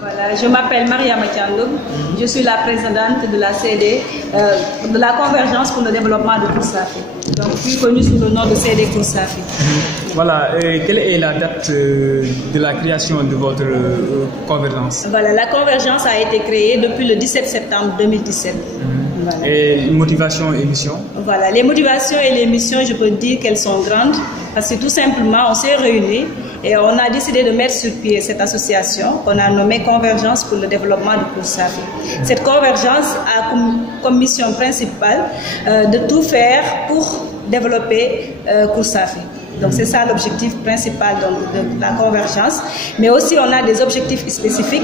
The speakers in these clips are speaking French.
Voilà, je m'appelle Maria Matiandoum, je suis la présidente de la CD, de la Convergence pour le développement de Koursafi, donc plus connue sous le nom de CD Koursafi. Voilà, quelle est la date de la création de votre convergence? Voilà, la Convergence a été créée depuis le 17 septembre 2017. Voilà. Et motivation et mission? Voilà, les motivations et les missions, je peux dire qu'elles sont grandes, parce que tout simplement, on s'est réunis et on a décidé de mettre sur pied cette association qu'on a nommée Convergence pour le développement de Koursafi. Cette convergence a comme mission principale de tout faire pour développer Koursafi. Donc c'est ça l'objectif principal de la convergence. Mais aussi on a des objectifs spécifiques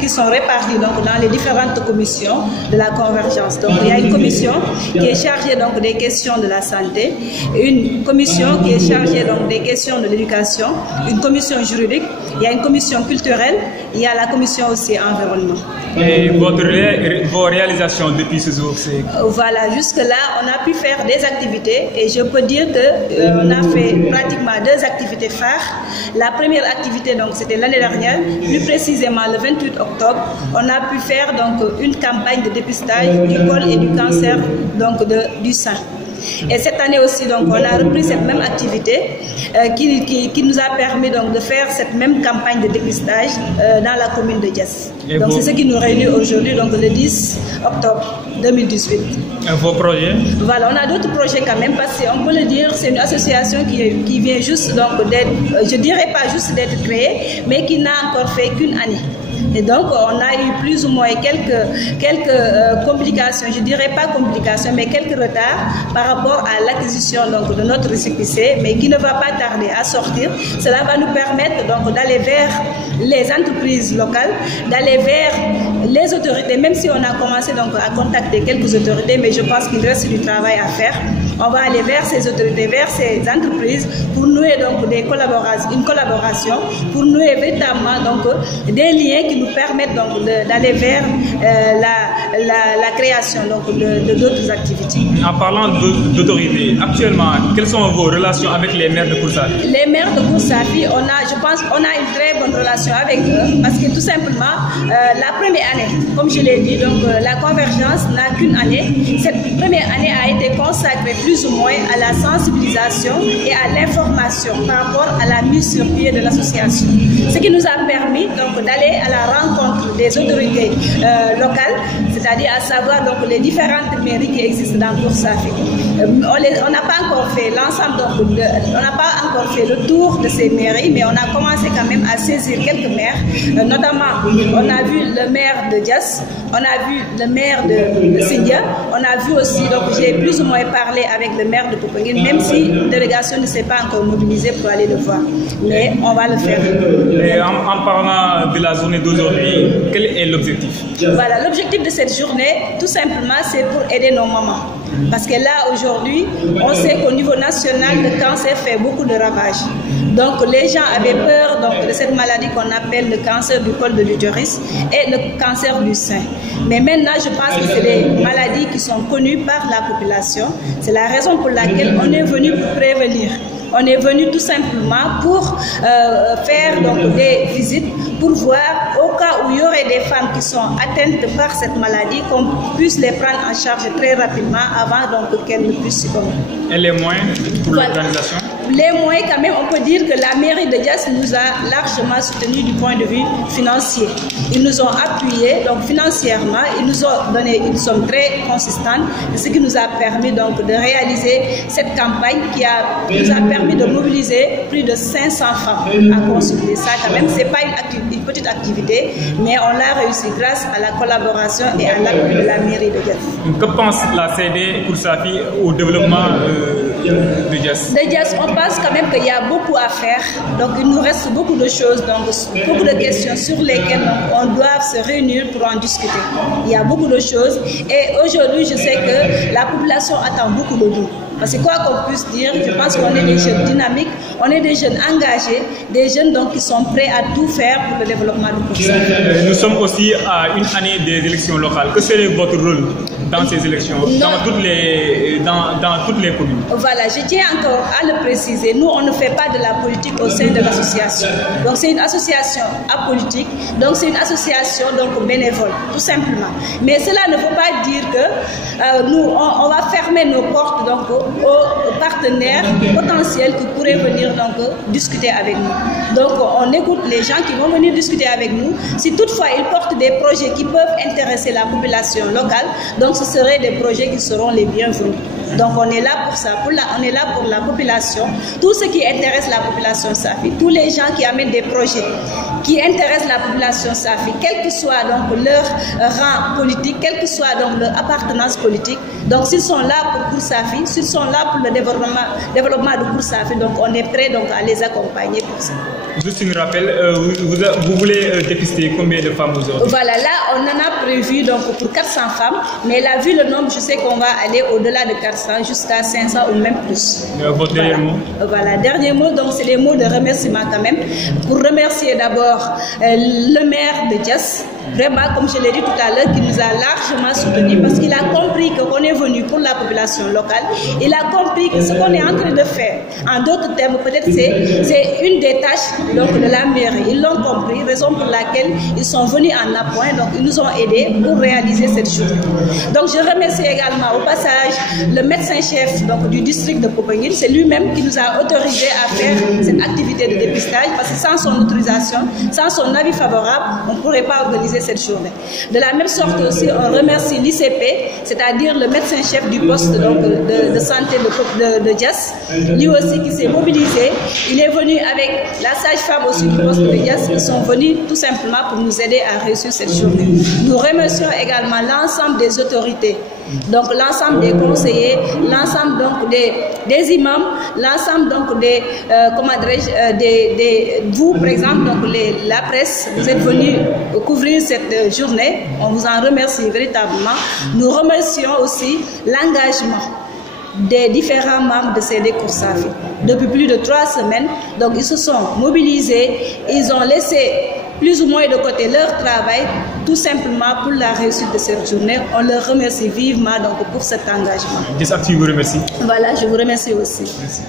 qui sont répartis donc, dans les différentes commissions de la convergence. Donc il y a une commission qui est chargée donc, des questions de la santé, une commission qui est chargée donc, des questions de l'éducation, une commission juridique, il y a une commission culturelle, il y a la commission aussi environnement. Et vos réalisations depuis ce jour, c'est... Voilà, jusque-là, on a pu faire des activités et je peux dire qu'on a fait pratiquement 2 activités phares. La première activité, donc, c'était l'année dernière, plus précisément le 28 octobre, on a pu faire donc, une campagne de dépistage du col et du cancer donc, du sein. Et cette année aussi, donc, on a repris cette même activité qui nous a permis donc, de faire cette même campagne de dépistage dans la commune de Diass. Donc c'est ce qui nous réunit aujourd'hui, donc le 10 octobre 2018. Et vos projets? Voilà, on a d'autres projets quand même, parce qu'on peut le dire, c'est une association qui vient juste d'être, je dirais pas juste d'être créée, mais qui n'a encore fait qu'une année. Et donc, on a eu plus ou moins quelques complications, je ne dirais pas complications, mais quelques retards par rapport à l'acquisition de notre récépissé, mais qui ne va pas tarder à sortir. Cela va nous permettre d'aller vers les entreprises locales, d'aller vers les autorités, même si on a commencé donc, à contacter quelques autorités, mais je pense qu'il reste du travail à faire. On va aller vers ces autorités, vers ces entreprises pour nouer donc, une collaboration, pour nouer véritablement donc, des liens qui nous permettent d'aller vers la création de d'autres activités. En parlant d'autorité, actuellement, quelles sont vos relations avec les maires de Koursafi? Les maires de Koursafi, je pense qu'on a une très bonne relation avec eux parce que tout simplement, la première année, comme je l'ai dit, donc, la convergence n'a qu'une année. Cette première année a été consacrée plus ou moins à la sensibilisation et à l'information par rapport à la mise sur pied de l'association. Ce qui nous a permis d'aller à la rencontre des autorités locales, c'est-à-dire à savoir donc, les différentes mairies qui existent dans Koursafi. On n'a pas encore fait l'ensemble, on n'a pas encore fait le tour de ces mairies, mais on a commencé quand même à saisir quelques maires, notamment on a vu le maire de Diass, on a vu le maire de Sindia, on a vu aussi, donc j'ai plus ou moins parlé avec le maire de Popenguine, même si la délégation ne s'est pas encore mobilisée pour aller le voir, mais on va le faire. Et en parlant de la journée d'aujourd'hui, quel est l'objectif? Voilà, l'objectif de cette journée, tout simplement, c'est pour aider nos mamans. Parce que là, aujourd'hui, on sait qu'au niveau national, le cancer fait beaucoup de ravages. Donc, les gens avaient peur de cette maladie qu'on appelle le cancer du col de l'utérus et le cancer du sein. Mais maintenant, je pense que c'est des maladies qui sont connues par la population. C'est la raison pour laquelle on est venu pour prévenir. On est venu tout simplement pour faire donc, des visites, pour voir au cas où il y aurait des femmes qui sont atteintes par cette maladie, qu'on puisse les prendre en charge très rapidement avant qu'elles ne puissent succomber. Et les moyens pour l'organisation? Les moyens, quand même, on peut dire que la mairie de Diass nous a largement soutenus du point de vue financier. Ils nous ont appuyés donc, financièrement, ils nous ont donné une somme très consistante, ce qui nous a permis donc, de réaliser cette campagne qui nous a permis de mobiliser plus de 500 femmes à consulter. Ça, quand même, ce n'est pas une petite activité, mais on l'a réussi grâce à la collaboration et à l'appui de la mairie de Diass. Que pense la CD Koursafi au développement de Diass? De Diass, on pense quand même qu'il y a beaucoup à faire. Donc, il nous reste beaucoup de choses, donc, beaucoup de questions sur lesquelles on doit se réunir pour en discuter. Il y a beaucoup de choses. Et aujourd'hui, je sais que la population attend beaucoup de nous. Parce que quoi qu'on puisse dire, je pense qu'on est des jeunes dynamiques, on est des jeunes engagés, des jeunes donc, qui sont prêts à tout faire pour le développement du Koursafi. Nous sommes aussi à une année des élections locales. Que serait votre rôle dans ces élections, dans toutes les communes. Voilà, je tiens encore à le préciser. Nous, on ne fait pas de la politique au sein de l'association. Donc, c'est une association apolitique. Donc, c'est une association donc bénévole, tout simplement. Mais cela ne veut pas dire que nous, on va fermer nos portes donc aux partenaires potentiels qui pourraient venir donc discuter avec nous. Donc, on écoute les gens qui vont venir discuter avec nous. Si toutefois ils portent des projets qui peuvent intéresser la population locale, donc ce seraient des projets qui seront les bienvenus. Donc on est là pour ça, on est là pour la population, tout ce qui intéresse la population Safi, tous les gens qui amènent des projets qui intéressent la population Safi, quel que soit donc leur rang politique, quelle que soit donc leur appartenance politique. Donc s'ils sont là pour Kour Safi, s'ils sont là pour le développement de Kour Safi, donc on est prêt donc à les accompagner pour ça. Juste une rappel, vous voulez dépister combien de femmes aujourd'hui? Voilà, là on en a prévu donc pour 400 femmes, mais là vu le nombre, je sais qu'on va aller au-delà de 400 jusqu'à 500 ou même plus. Votre dernier mot? Voilà, dernier mot, donc c'est des mots de remerciement quand même. Pour remercier d'abord le maire de Diass, vraiment comme je l'ai dit tout à l'heure, qui nous a largement soutenus parce qu'il a compris qu'on est venu pour la population locale. Il a compris que ce qu'on est en train de faire, en d'autres termes, peut-être c'est une des tâches donc, de la mairie. Ils l'ont compris, raison pour laquelle ils sont venus en appoint, donc ils nous ont aidés pour réaliser cette journée. Donc je remercie également au passage le médecin-chef du district de Popenguine. C'est lui-même qui nous a autorisé à faire cette activité de dépistage parce que sans son autorisation, sans son avis favorable, on ne pourrait pas organiser cette journée. De la même sorte aussi, on remercie l'ICP, c'est-à-dire le médecin-chef du poste donc, de santé de Diass, lui aussi qui s'est mobilisé. Il est venu avec la sage-femme aussi du poste de Diass. Ils sont venus tout simplement pour nous aider à réussir cette journée. Nous remercions également l'ensemble des autorités, donc l'ensemble des conseillers, l'ensemble donc des imams, l'ensemble donc des vous par exemple donc la presse, vous êtes venus couvrir cette journée, on vous en remercie véritablement. Nous remercions aussi l'engagement des différents membres de CD Kour Safi. Depuis plus de 3 semaines, donc ils se sont mobilisés, ils ont laissé plus ou moins de côté leur travail, tout simplement pour la réussite de cette journée. On leur remercie vivement donc, pour cet engagement. Diass Actu vous remercie. Voilà, je vous remercie aussi. Merci.